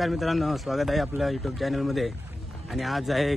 नमस्कार मित्रांनो, स्वागत आहे आपल्या यूट्यूब चॅनलमध्ये। आणि आज आहे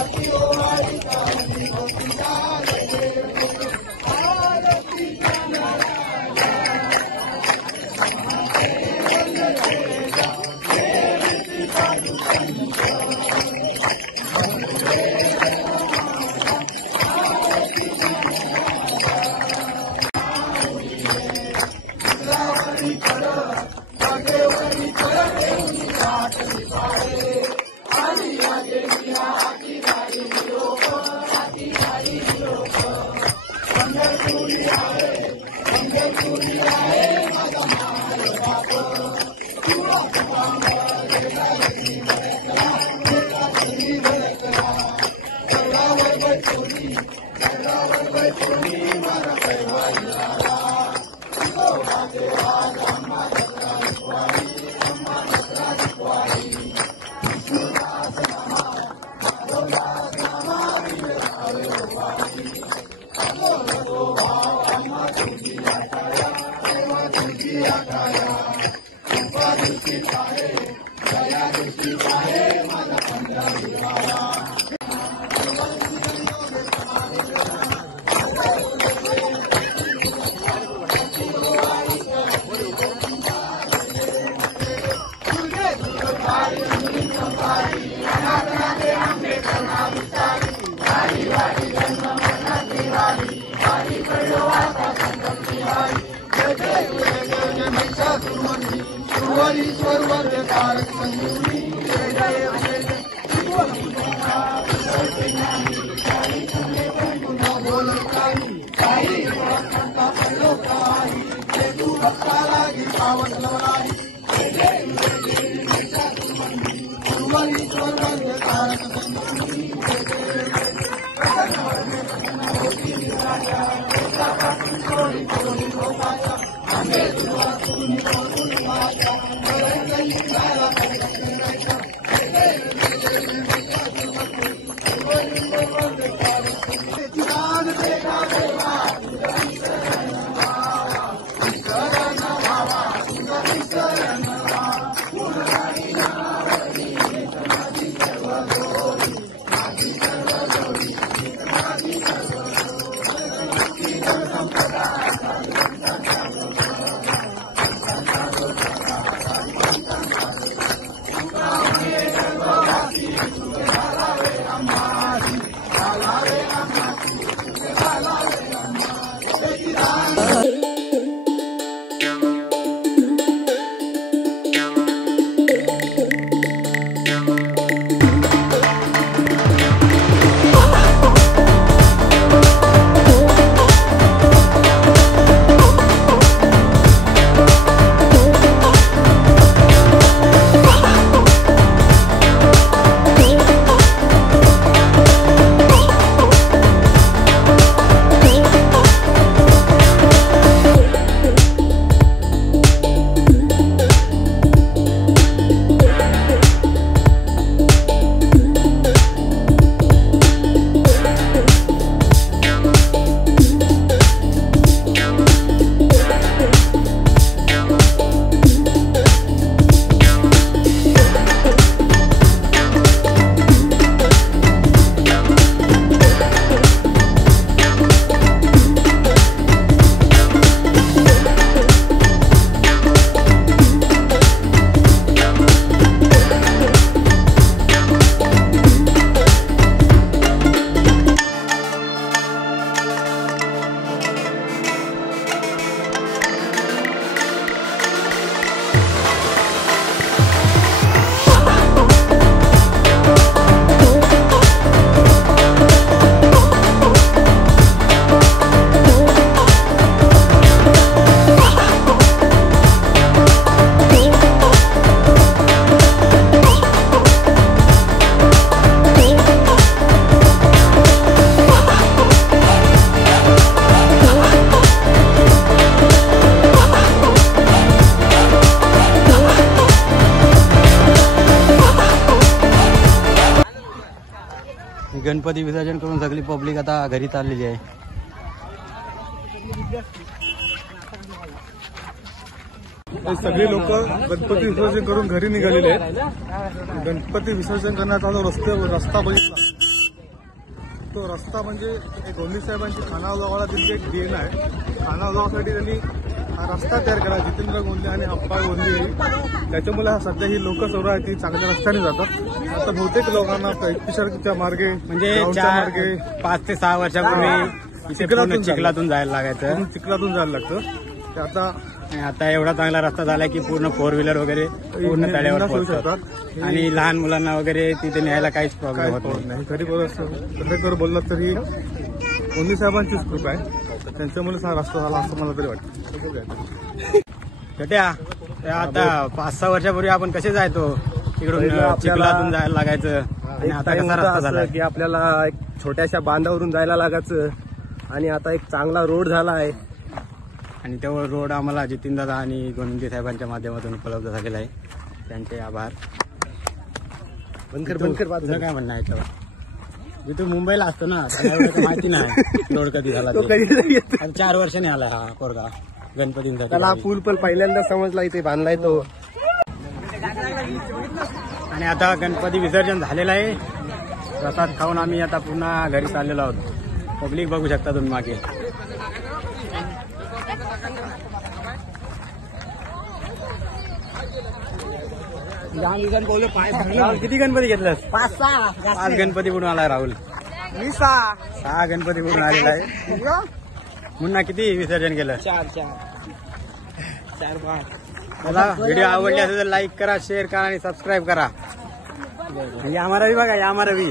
Thank you. गणपती विसर्जन करून सगळी पब्लिक आता घरी चाललेली आहे. सगळे लोक गणपती विसर्जन करून घरी निघालेले आहेत. गणपती विसर्जन करण्याचा जो रस्ता बघितला तो रस्ता म्हणजे गोंदी साहेबांची खानावळला दिलेली एक देण आहे. खानावळासाठी त्यांनी हा रस्ता तयार केला. जितेंद्र गोंदे आणि अप्पा गोंदे त्याच्यामुळे सध्या ही लोक सर्व आहेत ती चांगल्या रस्त्याने जातात. आता बहुतेक लोकांना पिशरच्या मार्गे म्हणजे 5 ते 6 वर्षापूर्वी चिखलातून जायला लागायचं. चिखलातून जायला लागतं. ते आता एवढा चांगला रस्ता झाला की पूर्ण 4 व्हीलर वगैरे पूर्ण तळ्यावर पोहोचतात आणि लहान मुलांना वगैरे तिथे न्यायला काहीच प्रॉब्लेम होत नाही. खरी खरेखर बोललात तरी गोंदी साहेबांचीच कृपा आहे. त्यांच्यामुळे हा रस्ता झाला असं मला तरी वाटतं. छोट्या आता 5-6 वर्षापूर्वी आपण कसे जायचो इकडून चिखलातून जायला लागायचं आणि आता कसा रस्ता झाला की आपल्याला एक छोट्याशा बांधावरून जायला लागायचं आणि आता एक चांगला रोड झाला आहे. आणि तेवढं रोड आम्हाला जितीनदादा आणि गोविंदे साहेबांच्या माध्यमातून उपलब्ध झालेला आहे. त्यांचे आभार. बनकर तुझं काय म्हणणं आहे याच्यावर? मी तू मुंबईला असतो ना, त्याला एवढं काही माहिती नाही रोड कधी झाला तो ते. कधी नाही येत. आणि 4 वर्षांनी आलाय हा पोरगा गणपतींसाठी. त्याला हा पूल पण पहिल्यांदा समजला इथे बांधलाय तो. आणि आता गणपती विसर्जन झालेलं आहे. प्रसाद खाऊन आम्ही आता पुन्हा घरी चाललेलो आहोत. पब्लिक बघू शकता तुम्ही मागे. राहुल किती गणपती घेतलास? 5 गणपती बुडून आलाय राहुल. 6 गणपती बुडून आलेला आहे. मुन्ना किती विसर्जन केलं? 4. मला व्हिडिओ आवडली असेल तर लाईक करा, शेअर करा आणि सबस्क्राईब करा. या हमारा भी बघा, या हमारा भी.